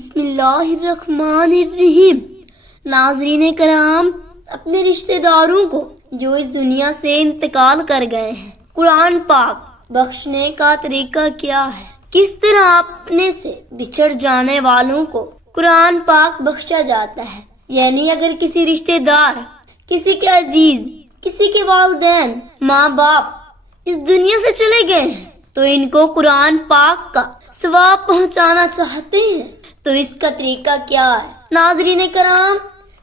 بسم اللہ الرحمن الرحیم۔ ناظرین کرام، اپنے رشتہ داروں کو جو اس دنیا سے انتقال کر گئے ہیں، قرآن پاک بخشنے کا طریقہ کیا ہے؟ کس طرح اپنے سے بچھڑ جانے والوں کو قرآن پاک بخشا جاتا ہے؟ یعنی اگر کسی رشتہ دار، کسی کے عزیز، کسی کے والدین، ماں باپ اس دنیا سے چلے گئے ہیں تو ان کو قرآن پاک کا ثواب پہنچانا چاہتے ہیں تو اس کا طریقہ کیا ہے؟ ناظرین کرام،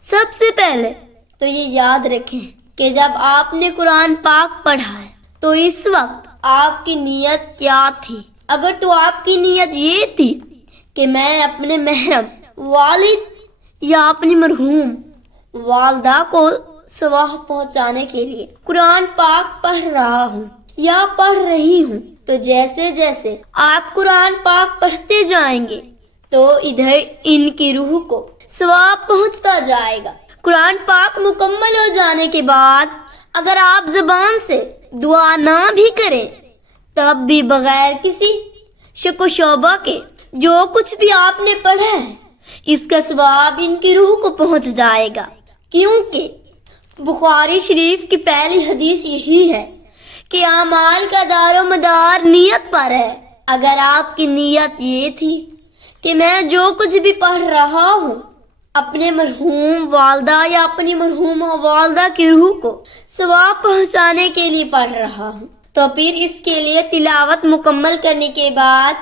سب سے پہلے تو یہ یاد رکھیں کہ جب آپ نے قرآن پاک پڑھا ہے تو اس وقت آپ کی نیت کیا تھی؟ اگر تو آپ کی نیت یہ تھی کہ میں اپنے محرم والد یا اپنی مرحوم والدہ کو ثواب پہنچانے کے لیے قرآن پاک پڑھ رہا ہوں یا پڑھ رہی ہوں، تو جیسے جیسے آپ قرآن پاک پڑھتے جائیں گے تو ادھر ان کی روح کو ثواب پہنچتا جائے گا۔ قرآن پاک مکمل ہو جانے کے بعد اگر آپ زبان سے دعا نہ بھی کریں تب بھی بغیر کسی شک و شبہ کے جو کچھ بھی آپ نے پڑھا ہے اس کا ثواب ان کی روح کو پہنچ جائے گا، کیونکہ بخاری شریف کی پہلی حدیث یہی ہے کہ اعمال کا دار و مدار نیت پر ہے۔ اگر آپ کی نیت یہ تھی کہ میں جو کچھ بھی پڑھ رہا ہوں اپنے مرحوم والدہ یا اپنی مرحوم والدہ کی روح کو ثواب پہنچانے کے لیے پڑھ رہا ہوں، تو پھر اس کے لیے تلاوت مکمل کرنے کے بعد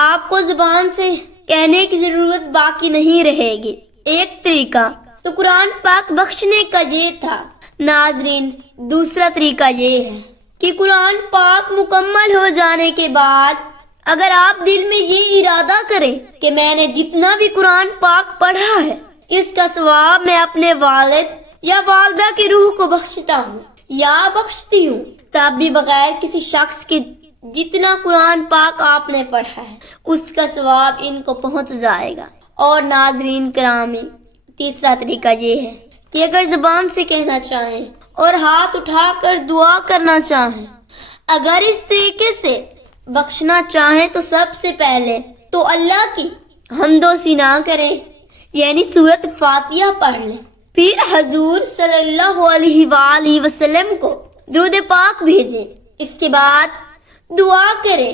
آپ کو زبان سے کہنے کی ضرورت باقی نہیں رہے گی۔ ایک طریقہ تو قرآن پاک بخشنے کا یہ تھا۔ ناظرین، دوسرا طریقہ یہ ہے کہ قرآن پاک مکمل ہو جانے کے بعد اگر آپ دل میں یہ ارادہ کریں کہ میں نے جتنا بھی قرآن پاک پڑھا ہے اس کا ثواب میں اپنے والد یا والدہ کی روح کو بخشتا ہوں یا بخشتی ہوں، تب بھی بغیر کسی شخص کے جتنا قرآن پاک آپ نے پڑھا ہے اس کا ثواب ان کو پہنچ جائے گا۔ اور ناظرین کرامی، تیسرا طریقہ یہ ہے کہ اگر زبان سے کہنا چاہیں اور ہاتھ اٹھا کر دعا کرنا چاہیں، اگر اس طریقے سے بخشنا چاہیں تو سب سے پہلے تو اللہ کی حمد و ثنا کریں، یعنی سورۃ فاتحہ پڑھ لیں، پھر حضور صلی اللہ علیہ وآلہ وسلم کو درود پاک بھیجیں، اس کے بعد دعا کریں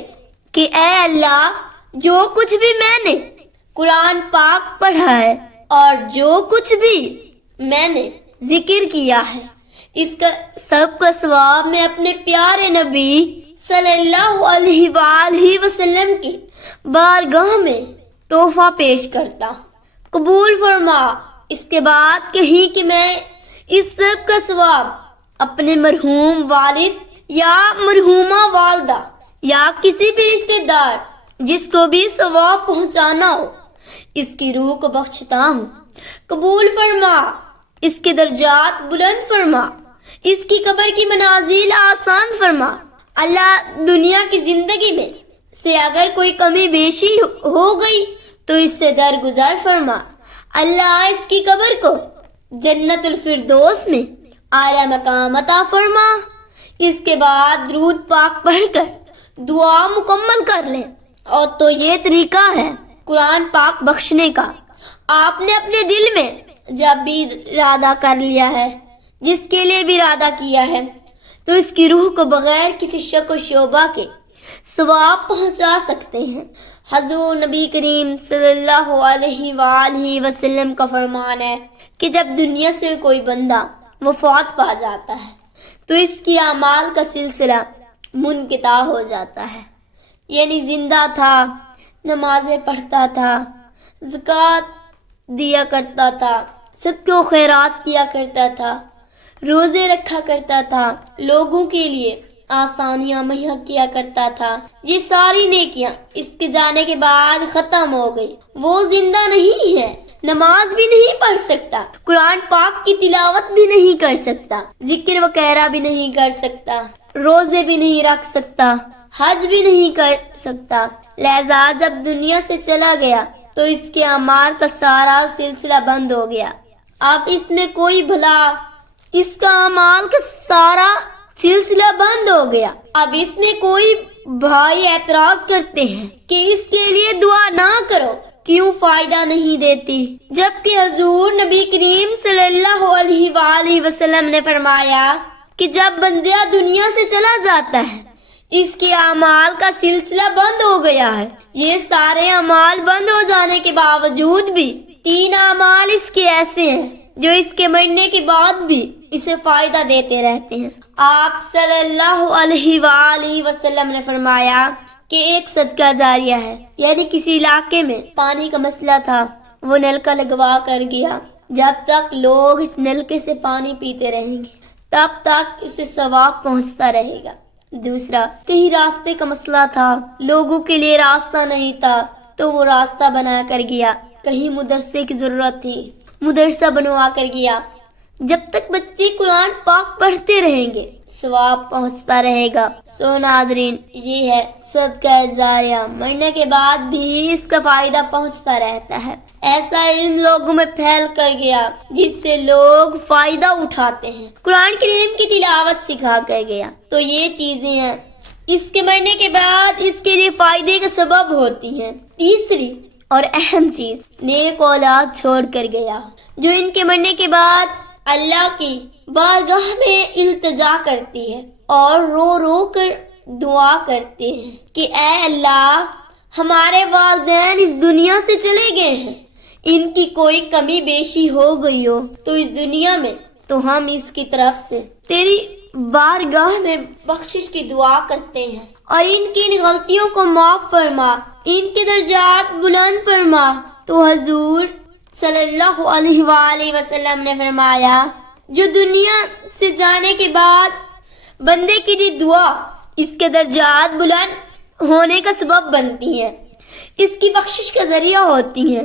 کہ اے اللہ، جو کچھ بھی میں نے قرآن پاک پڑھا ہے اور جو کچھ بھی میں نے ذکر کیا ہے اس کا سب کا ثواب میں اپنے پیارے نبی صلی اللہ علیہ وآلہ وسلم کی بارگاہ میں تحفہ پیش کرتا ہوں، قبول فرما۔ اس کے بعد کہیں کہ میں اس سب کا ثواب اپنے مرحوم والد یا مرحومہ والدہ یا کسی بھی رشتہ دار جس کو بھی ثواب پہنچانا ہو اس کی روح کو بخشتا ہوں، قبول فرما، اس کے درجات بلند فرما، اس کی قبر کی منازل آسان فرما۔ اللہ دنیا کی زندگی میں سے اگر کوئی کمی بیشی ہو گئی تو اس سے درگزر فرما۔ اللہ اس کی قبر کو جنت الفردوس میں اعلیٰ مقام عطا فرما۔ اس کے بعد درود پاک پڑھ کر دعا مکمل کر لیں۔ اور تو یہ طریقہ ہے قرآن پاک بخشنے کا۔ آپ نے اپنے دل میں جب بھی ارادہ کر لیا ہے، جس کے لیے بھی ارادہ کیا ہے، تو اس کی روح کو بغیر کسی شک و شبہ کے ثواب پہنچا سکتے ہیں۔ حضور نبی کریم صلی اللہ علیہ وآلہ وسلم کا فرمان ہے کہ جب دنیا سے کوئی بندہ وفات پا جاتا ہے تو اس کی اعمال کا سلسلہ منقطع ہو جاتا ہے، یعنی زندہ تھا، نمازیں پڑھتا تھا، زکوٰۃ دیا کرتا تھا، صدقے و خیرات کیا کرتا تھا، روزے رکھا کرتا تھا، لوگوں کے لیے آسانیاں مہیا کیا کرتا تھا، یہ ساری نیکیاں اس کے جانے کے بعد ختم ہو گئی۔ وہ زندہ نہیں ہے، نماز بھی نہیں پڑھ سکتا، قرآن پاک کی تلاوت بھی نہیں کر سکتا، ذکر وغیرہ بھی نہیں کر سکتا، روزے بھی نہیں رکھ سکتا، حج بھی نہیں کر سکتا، لہذا جب دنیا سے چلا گیا تو اس کے اعمال کا سارا سلسلہ بند ہو گیا۔ اب اس میں کوئی بھلا، اس کا اعمال کا سارا سلسلہ بند ہو گیا، اب اس میں کوئی بھائی اعتراض کرتے ہیں کہ اس کے لیے دعا نہ کرو، کیوں فائدہ نہیں دیتی، جبکہ حضور نبی کریم صلی اللہ علیہ وآلہ وسلم نے فرمایا کہ جب بندہ دنیا سے چلا جاتا ہے اس کے اعمال کا سلسلہ بند ہو گیا ہے۔ یہ سارے اعمال بند ہو جانے کے باوجود بھی 3 اعمال اس کے ایسے ہیں جو اس کے مرنے کے بعد بھی اسے فائدہ دیتے رہتے ہیں۔ آپ صلی اللہ علیہ وآلہ وسلم نے فرمایا کہ ایک صدقہ جاریہ ہے، یعنی کسی علاقے میں پانی کا مسئلہ تھا، وہ نلکا لگوا کر گیا، جب تک لوگ اس نلکے سے پانی پیتے رہیں گے تب تک اسے ثواب پہنچتا رہے گا۔ دوسرا، کہیں راستے کا مسئلہ تھا، لوگوں کے لیے راستہ نہیں تھا تو وہ راستہ بنا کر گیا۔ کہیں مدرسے کی ضرورت تھی، مدرسہ بنوا کر گیا۔ جب تک بچے قرآن پاک پڑھتے رہیں گے ثواب پہنچتا رہے گا۔ سو ناظرین، یہ ہے صدقہ جاریہ، مرنے کے بعد بھی اس کا فائدہ پہنچتا رہتا ہے۔ ایسا ان لوگوں میں پھیل کر گیا جس سے لوگ فائدہ اٹھاتے ہیں، قرآن کریم کی تلاوت سکھا کر گیا۔ تو یہ چیزیں ہیں اس کے مرنے کے بعد اس کے لیے فائدے کا سبب ہوتی ہیں۔ تیسری اور اہم چیز، نیک اولاد چھوڑ کر گیا جو ان کے مرنے کے بعد اللہ کی بارگاہ میں التجا کرتی ہے اور رو رو کر دعا کرتے ہیں کہ اے اللہ، ہمارے والدین اس دنیا سے چلے گئے ہیں، ان کی کوئی کمی بیشی ہو گئی ہو تو اس دنیا میں، تو ہم اس کی طرف سے تیری بارگاہ میں بخشش کی دعا کرتے ہیں اور ان کی ان غلطیوں کو معاف فرما، ان کے درجات بلند فرما۔ تو حضور صلی اللہ علیہ وآلہ وسلم نے فرمایا جو دنیا سے جانے کے بعد بندے کی لیے دعا اس کے درجات بلند ہونے کا سبب بنتی ہے، اس کی بخشش کا ذریعہ ہوتی ہے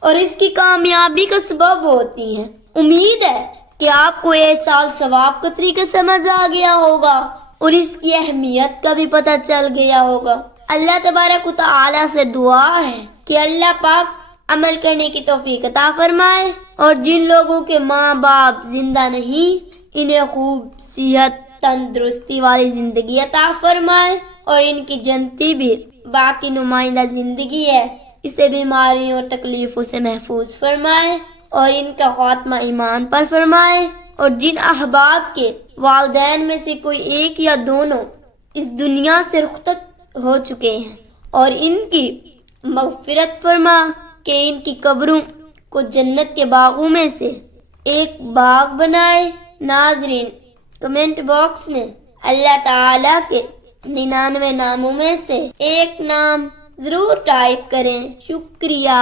اور اس کی کامیابی کا سبب ہوتی ہے۔ امید ہے کہ آپ کو یہ سال ثواب کا طریقہ سمجھ آ گیا ہوگا اور اس کی اہمیت کا بھی پتہ چل گیا ہوگا۔ اللہ تبارک و تعالی سے دعا ہے کہ اللہ پاک عمل کرنے کی توفیق عطا فرمائے، اور جن لوگوں کے ماں باپ زندہ نہیں انہیں خوب صحت تندرستی والی زندگی عطا فرمائے، اور ان کی جنتی بھی باقی نمائندہ زندگی ہے اسے بیماریوں اور تکلیفوں سے محفوظ فرمائے اور ان کا خاتمہ ایمان پر فرمائے، اور جن احباب کے والدین میں سے کوئی ایک یا دونوں اس دنیا سے رخصت ہو چکے ہیں اور ان کی مغفرت فرما کہ ان کی قبروں کو جنت کے باغوں میں سے ایک باغ بنائے۔ ناظرین، کمنٹ باکس میں اللہ تعالیٰ کے 99 ناموں میں سے ایک نام ضرور ٹائپ کریں۔ شکریہ۔